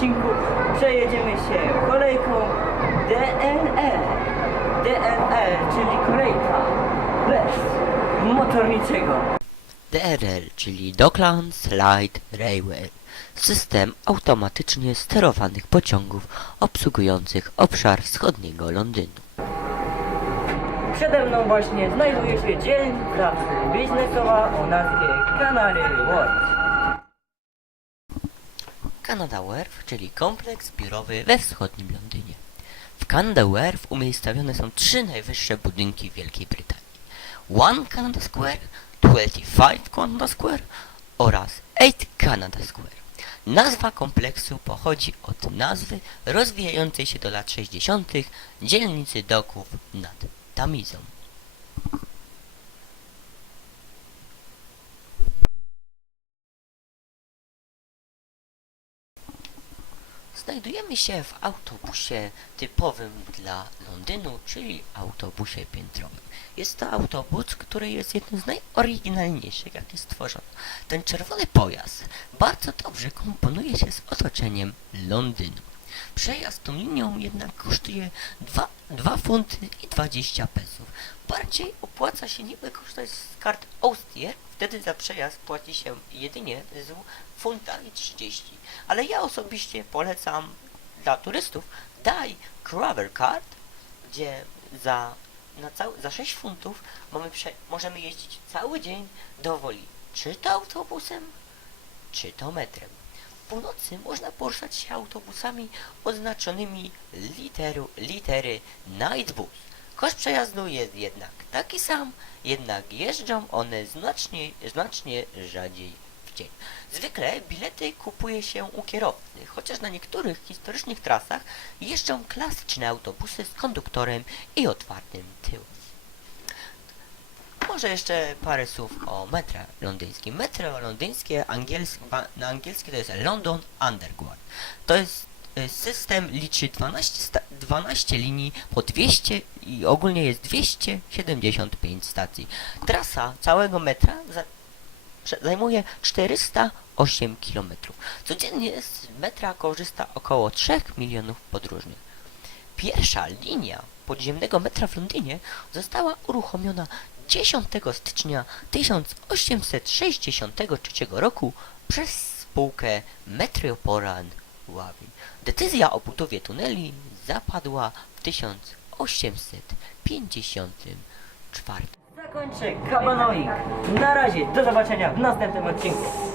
odcinku przejedziemy się kolejką DLE. DLE, czyli kolejka bez motorniczego. DRL, czyli Docklands Light Railway. System automatycznie sterowanych pociągów obsługujących obszar wschodniego Londynu. Przede mną właśnie znajduje się dzielnica biznesowa o nazwie Canary Wharf. Canada Wharf, czyli kompleks biurowy we wschodnim Londynie. W Canada Wharf umiejscowione są trzy najwyższe budynki Wielkiej Brytanii. One Canada Square, 25 Canada Square oraz 8 Canada Square. Nazwa kompleksu pochodzi od nazwy rozwijającej się do lat 60. dzielnicy doków nad Tamizą. Znajdujemy się w autobusie typowym dla Londynu, czyli autobusie piętrowym. Jest to autobus, który jest jednym z najoryginalniejszych, jakie stworzono. Ten czerwony pojazd bardzo dobrze komponuje się z otoczeniem Londynu. Przejazd tą linią jednak kosztuje 2, 2 funty i 20 pesów. Bardziej opłaca się niby korzystać z kart Austrier, wtedy za przejazd płaci się jedynie z funta i 30. Ale ja osobiście polecam dla turystów daj Craver Card, gdzie za, na cały, za 6 funtów mamy prze, możemy jeździć cały dzień dowoli, czy to autobusem, czy to metrem. W północy można poruszać się autobusami oznaczonymi literu, litery Nightbus. Koszt przejazdu jest jednak taki sam, jednak jeżdżą one znacznie, znacznie rzadziej w dzień. Zwykle bilety kupuje się u kierowcy, chociaż na niektórych historycznych trasach jeżdżą klasyczne autobusy z konduktorem i otwartym tyłem. Może jeszcze parę słów o metra londyńskim. Metro londyńskie angiels pa- na angielskie to jest London Underground. To jest y, system liczy 12, sta- 12 linii po 200 i ogólnie jest 275 stacji. Trasa całego metra zajmuje 408 km. Codziennie z metra korzysta około 3 milionów podróżnych. Pierwsza linia podziemnego metra w Londynie została uruchomiona 10 stycznia 1863 roku przez spółkę Metropolitan Railway. Decyzja o budowie tuneli zapadła w 1854. Zakończę kabanoik. Na razie, do zobaczenia w następnym odcinku.